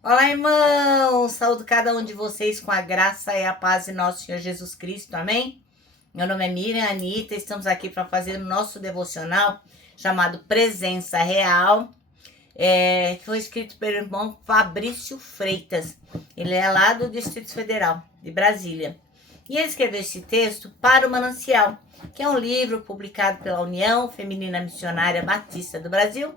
Olá, irmãos! Saúdo cada um de vocês com a graça e a paz de nosso Senhor Jesus Cristo, amém? Meu nome é Miriam Anitta, estamos aqui para fazer o nosso devocional chamado Presença Real, que foi escrito pelo irmão Fabrício Freitas. Ele é lá do Distrito Federal, de Brasília. E ele escreveu esse texto para o Manancial, que é um livro publicado pela União Feminina Missionária Batista do Brasil,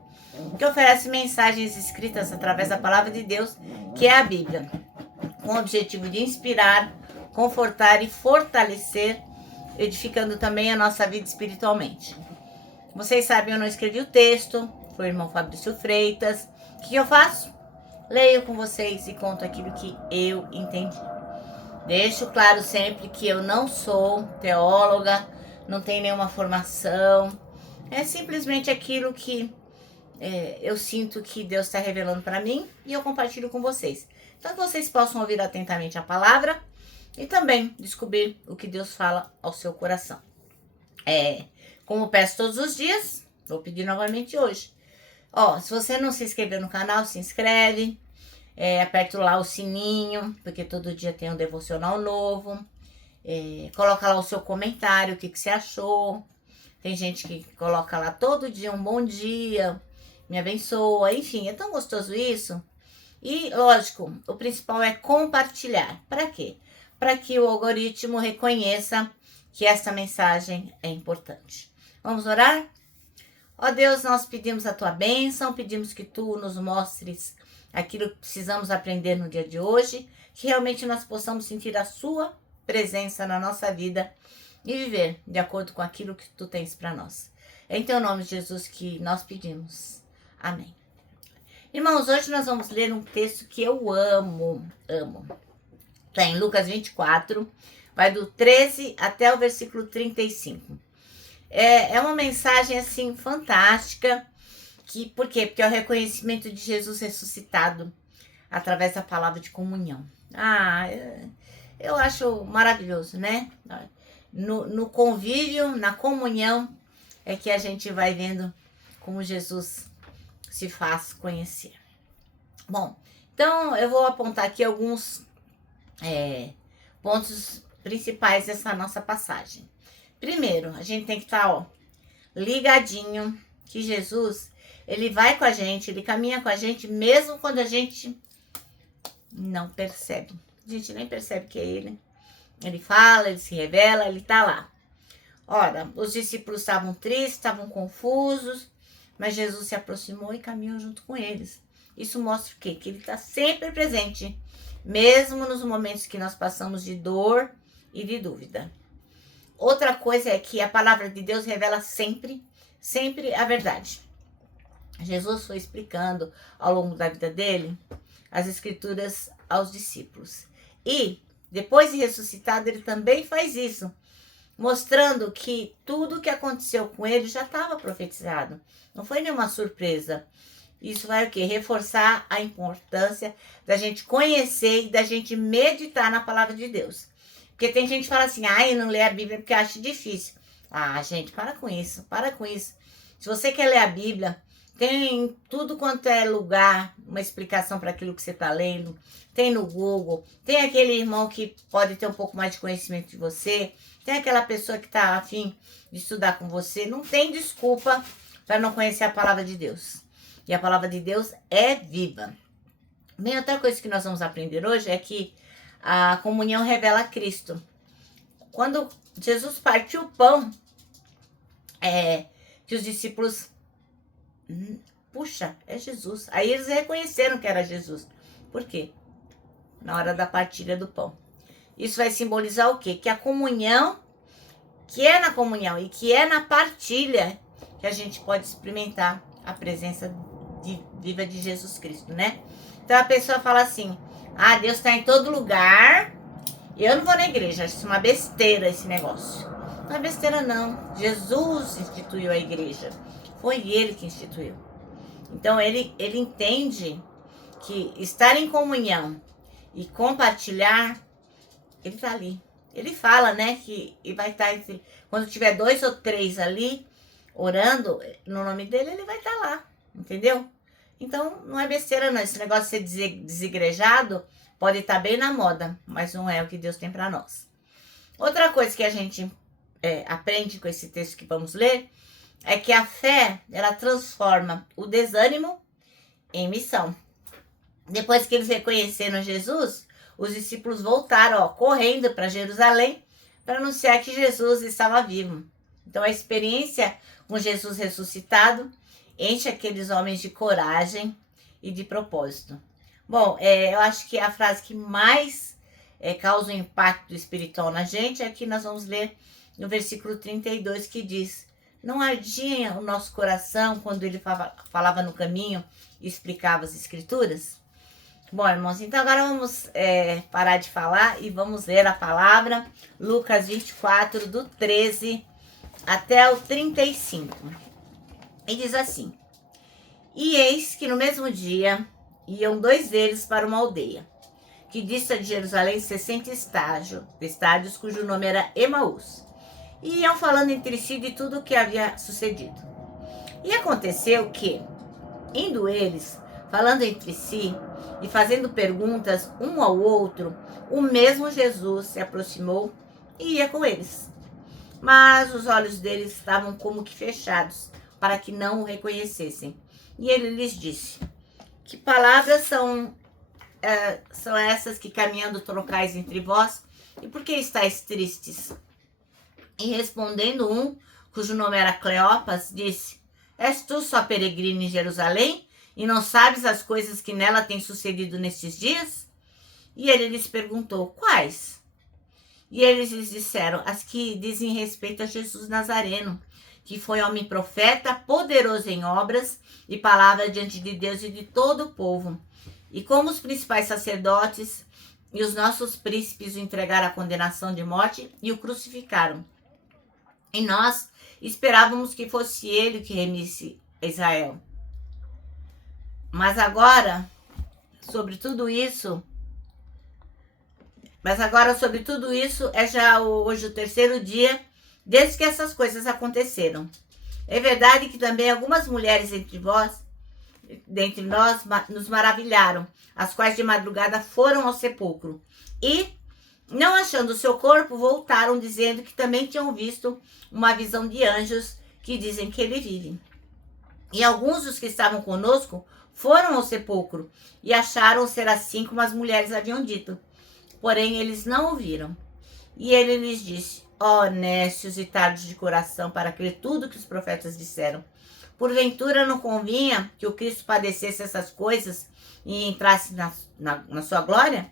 que oferece mensagens escritas através da palavra de Deus, que é a Bíblia, com o objetivo de inspirar, confortar e fortalecer, edificando também a nossa vida espiritualmente. Vocês sabem, eu não escrevi o texto, foi o irmão Fabrício Freitas. O que eu faço? Leio com vocês e conto aquilo que eu entendi. Deixo claro sempre que eu não sou teóloga, não tenho nenhuma formação, é simplesmente aquilo que eu sinto que Deus está revelando para mim e eu compartilho com vocês. Então que vocês possam ouvir atentamente a palavra e também descobrir o que Deus fala ao seu coração. Como peço todos os dias, vou pedir novamente hoje. Se você não se inscreveu no canal, se inscreve. Aperta lá o sininho, porque todo dia tem um devocional novo. Coloca lá o seu comentário, o que você achou. Tem gente que coloca lá todo dia um bom dia, me abençoa, enfim, é tão gostoso isso. E, lógico, o principal é compartilhar. Para quê? Para que o algoritmo reconheça que essa mensagem é importante. Vamos orar? Ó Deus, nós pedimos a tua bênção, pedimos que tu nos mostres aquilo que precisamos aprender no dia de hoje, que realmente nós possamos sentir a sua presença na nossa vida e viver de acordo com aquilo que tu tens para nós. É em teu nome, Jesus, que nós pedimos. Amém. Irmãos, hoje nós vamos ler um texto que eu amo. Está em Lucas 24, vai do 13 até o versículo 35. É uma mensagem, assim, fantástica. Por quê? Porque é o reconhecimento de Jesus ressuscitado através da palavra de comunhão. Eu acho maravilhoso, né? No convívio, na comunhão, é que a gente vai vendo como Jesus se faz conhecer. Bom, então eu vou apontar aqui alguns pontos principais dessa nossa passagem. Primeiro, a gente tem que estar ligadinho que Jesus, ele vai com a gente, ele caminha com a gente, mesmo quando a gente não percebe. A gente nem percebe que é ele. Ele fala, ele se revela, ele está lá. Ora, os discípulos estavam tristes, estavam confusos, mas Jesus se aproximou e caminhou junto com eles. Isso mostra o quê? Que ele está sempre presente, mesmo nos momentos que nós passamos de dor e de dúvida. Outra coisa é que a palavra de Deus revela sempre a verdade. Jesus foi explicando ao longo da vida dele as escrituras aos discípulos. E depois de ressuscitado, ele também faz isso, mostrando que tudo o que aconteceu com ele já estava profetizado. Não foi nenhuma surpresa. Isso vai o quê? Reforçar a importância da gente conhecer e da gente meditar na palavra de Deus. Porque tem gente que fala assim, não lê a Bíblia porque acha difícil. Gente, para com isso. Se você quer ler a Bíblia, tem tudo quanto é lugar, uma explicação para aquilo que você está lendo. Tem no Google, tem aquele irmão que pode ter um pouco mais de conhecimento de você, tem aquela pessoa que está a fim de estudar com você. Não tem desculpa para não conhecer a palavra de Deus. E a palavra de Deus é viva. Bem, outra coisa que nós vamos aprender hoje é que a comunhão revela Cristo. Quando Jesus partiu o pão, que os discípulos... Puxa, é Jesus. Aí eles reconheceram que era Jesus. Por quê? Na hora da partilha do pão. Isso vai simbolizar o quê? Que a comunhão, que é na comunhão e que é na partilha, que a gente pode experimentar a presença viva de Jesus Cristo, né? Então a pessoa fala assim, Deus está em todo lugar, eu não vou na igreja, acho isso uma besteira esse negócio. Não é besteira não, Jesus instituiu a igreja, foi ele que instituiu. Então ele entende que estar em comunhão e compartilhar, ele está ali. Ele fala, né, que vai estar, quando tiver 2 ou 3 ali, orando no nome dele, ele vai estar lá, entendeu? Então, não é besteira não. Esse negócio de ser desigrejado pode estar bem na moda, mas não é o que Deus tem para nós. Outra coisa que a gente aprende com esse texto que vamos ler é que a fé, ela transforma o desânimo em missão. Depois que eles reconheceram Jesus, os discípulos voltaram correndo para Jerusalém para anunciar que Jesus estava vivo. Então a experiência com Jesus ressuscitado enche aqueles homens de coragem e de propósito. Bom, eu acho que a frase que mais causa um impacto espiritual na gente é que nós vamos ler no versículo 32, que diz: não ardia o nosso coração quando ele falava no caminho e explicava as escrituras? Bom, irmãos, então agora vamos parar de falar e vamos ler a palavra. Lucas 24, do 13 até o 35. E diz assim: e eis que no mesmo dia iam 2 deles para uma aldeia, que dista de Jerusalém 60 estádios, cujo nome era Emaús. E iam falando entre si de tudo o que havia sucedido. E aconteceu que, indo eles, falando entre si e fazendo perguntas um ao outro, o mesmo Jesus se aproximou e ia com eles. Mas os olhos deles estavam como que fechados, para que não o reconhecessem. E ele lhes disse: que palavras são essas que caminhando trocais entre vós? E por que estáis tristes? E respondendo um, cujo nome era Cleopas, disse: és tu só peregrino em Jerusalém, e não sabes as coisas que nela têm sucedido nestes dias? E ele lhes perguntou: quais? E eles lhes disseram: as que dizem respeito a Jesus Nazareno, que foi homem profeta, poderoso em obras e palavra diante de Deus e de todo o povo. E como os principais sacerdotes e os nossos príncipes o entregaram à condenação de morte e o crucificaram. E nós esperávamos que fosse ele que remisse Israel. Mas agora, sobre tudo isso, é já hoje o 3º dia desde que essas coisas aconteceram. É verdade que também algumas mulheres dentre nós nos maravilharam, as quais de madrugada foram ao sepulcro e, não achando o seu corpo, voltaram dizendo que também tinham visto uma visão de anjos que dizem que ele vive. E alguns dos que estavam conosco foram ao sepulcro e acharam ser assim como as mulheres haviam dito. Porém, eles não ouviram. E ele lhes disse: ó nécios e tardos de coração, para crer tudo que os profetas disseram. Porventura não convinha que o Cristo padecesse essas coisas e entrasse na sua glória?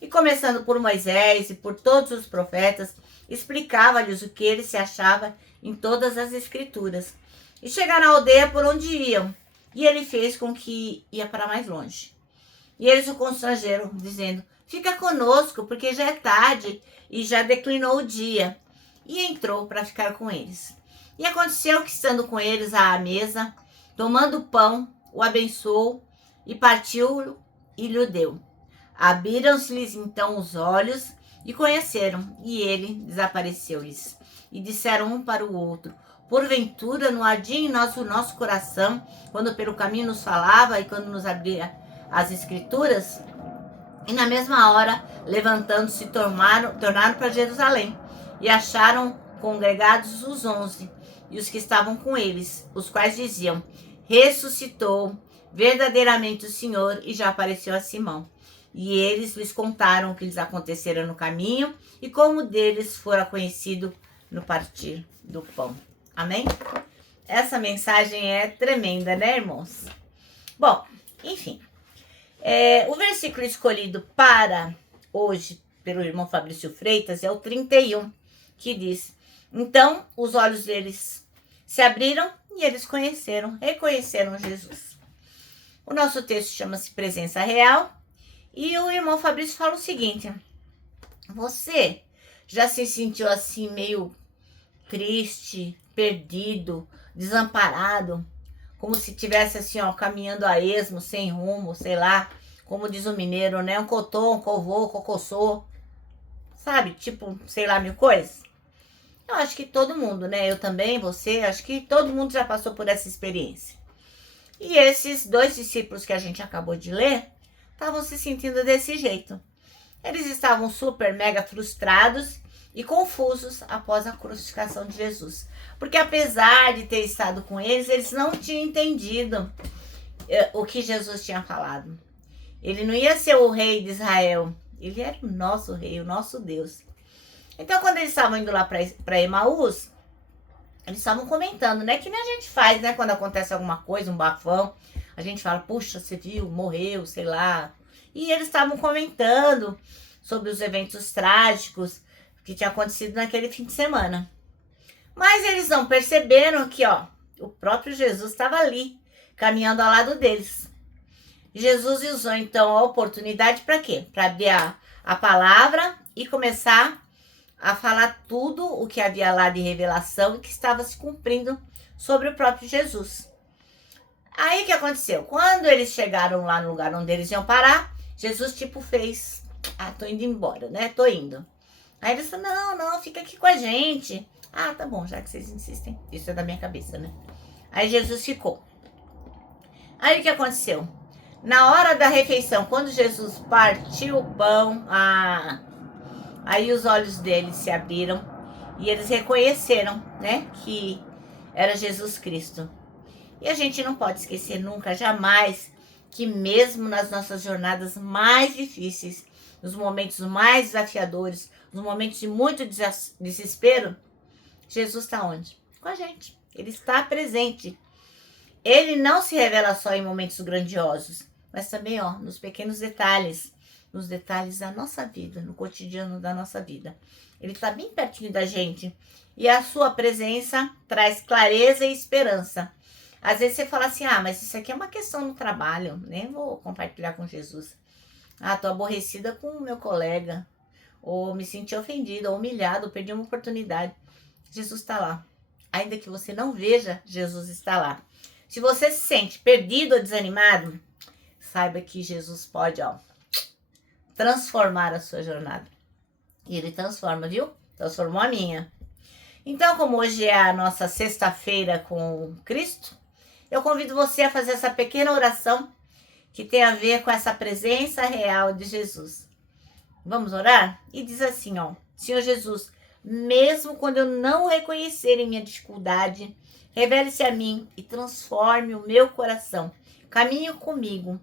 E começando por Moisés e por todos os profetas, explicava-lhes o que ele se achava em todas as escrituras. E chegaram à aldeia por onde iam, e ele fez com que ia para mais longe. E eles o constrangeram, dizendo: fica conosco, porque já é tarde e já declinou o dia. E entrou para ficar com eles. E aconteceu que, estando com eles à mesa, tomando o pão, o abençoou e partiu-o e lhe deu. Abriram-se-lhes então os olhos e conheceram, e ele desapareceu-lhes. E disseram um para o outro: porventura não ardia em nós o nosso coração, quando pelo caminho nos falava e quando nos abria as escrituras? E na mesma hora, levantando-se, tornaram para Jerusalém, e acharam congregados os 11, e os que estavam com eles, os quais diziam: ressuscitou verdadeiramente o Senhor, e já apareceu a Simão. E eles lhes contaram o que lhes acontecera no caminho, e como deles fora conhecido no partir do pão. Amém? Essa mensagem é tremenda, né, irmãos? Bom, enfim. O versículo escolhido para hoje, pelo irmão Fabrício Freitas, é o 31, que diz: então os olhos deles se abriram e eles reconheceram Jesus. O nosso texto chama-se Presença Real, e o irmão Fabrício fala o seguinte: você já se sentiu assim meio triste, perdido, desamparado, como se tivesse assim, caminhando a esmo, sem rumo, sei lá, como diz o mineiro, né? Um cotô, um covô, cocossô, sabe? Tipo, sei lá, mil coisas. Eu acho que todo mundo, né? Eu também, você, acho que todo mundo já passou por essa experiência. E esses dois discípulos que a gente acabou de ler estavam se sentindo desse jeito. Eles estavam super mega frustrados e confusos após a crucificação de Jesus. Porque apesar de ter estado com eles, eles não tinham entendido o que Jesus tinha falado. Ele não ia ser o rei de Israel, ele era o nosso rei, o nosso Deus. Então, quando eles estavam indo lá para Emaús, eles estavam comentando, né? Que nem a gente faz, né? Quando acontece alguma coisa, um bafão, a gente fala, puxa, você viu, morreu, sei lá. E eles estavam comentando sobre os eventos trágicos que tinham acontecido naquele fim de semana. Mas eles não perceberam que, ó, o próprio Jesus estava ali, caminhando ao lado deles. Jesus usou, então, a oportunidade para quê? Para abrir a palavra e começar a falar tudo o que havia lá de revelação e que estava se cumprindo sobre o próprio Jesus. Aí o que aconteceu? Quando eles chegaram lá no lugar onde eles iam parar, Jesus tipo fez, tô indo embora, né? Tô indo. Aí eles falaram, não, fica aqui com a gente. Tá bom, já que vocês insistem. Isso é da minha cabeça, né? Aí Jesus ficou. Aí o que aconteceu? Na hora da refeição, quando Jesus partiu o pão, aí os olhos deles se abriram e eles reconheceram, né, que era Jesus Cristo. E a gente não pode esquecer nunca, jamais, que mesmo nas nossas jornadas mais difíceis, nos momentos mais desafiadores, nos momentos de muito desespero, Jesus está onde? Com a gente. Ele está presente. Ele não se revela só em momentos grandiosos, mas também, ó, nos pequenos detalhes, nos detalhes da nossa vida, no cotidiano da nossa vida. Ele está bem pertinho da gente e a sua presença traz clareza e esperança. Às vezes você fala assim, mas isso aqui é uma questão no trabalho, nem vou compartilhar com Jesus. Tô aborrecida com o meu colega, ou me senti ofendida, ou humilhada, ou perdi uma oportunidade. Jesus está lá. Ainda que você não veja, Jesus está lá. Se você se sente perdido ou desanimado, saiba que Jesus pode, transformar a sua jornada. E ele transforma, viu? Transformou a minha. Então, como hoje é a nossa sexta-feira com Cristo, eu convido você a fazer essa pequena oração que tem a ver com essa presença real de Jesus. Vamos orar? E diz assim, Senhor Jesus, mesmo quando eu não reconhecer em minha dificuldade, revele-se a mim e transforme o meu coração. Caminhe comigo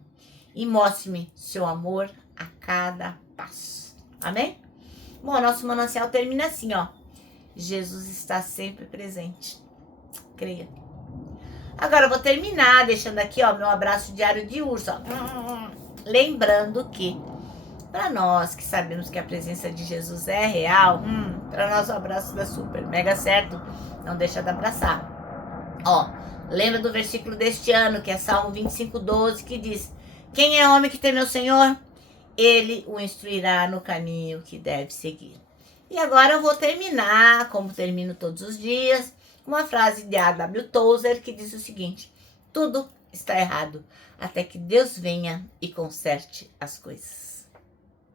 e mostre-me seu amor a cada passo. Amém? Bom, nosso manancial termina assim, Jesus está sempre presente. Creia. Agora eu vou terminar deixando aqui, meu abraço diário de urso, Lembrando que, para nós que sabemos que a presença de Jesus é real, para nós o abraço dá super, mega certo. Não deixa de abraçar. Lembra do versículo deste ano, que é Salmo 25:12, que diz: quem é homem que teme ao Senhor? Ele o instruirá no caminho que deve seguir. E agora eu vou terminar, como termino todos os dias, com uma frase de A.W. Tozer que diz o seguinte: tudo está errado, até que Deus venha e conserte as coisas.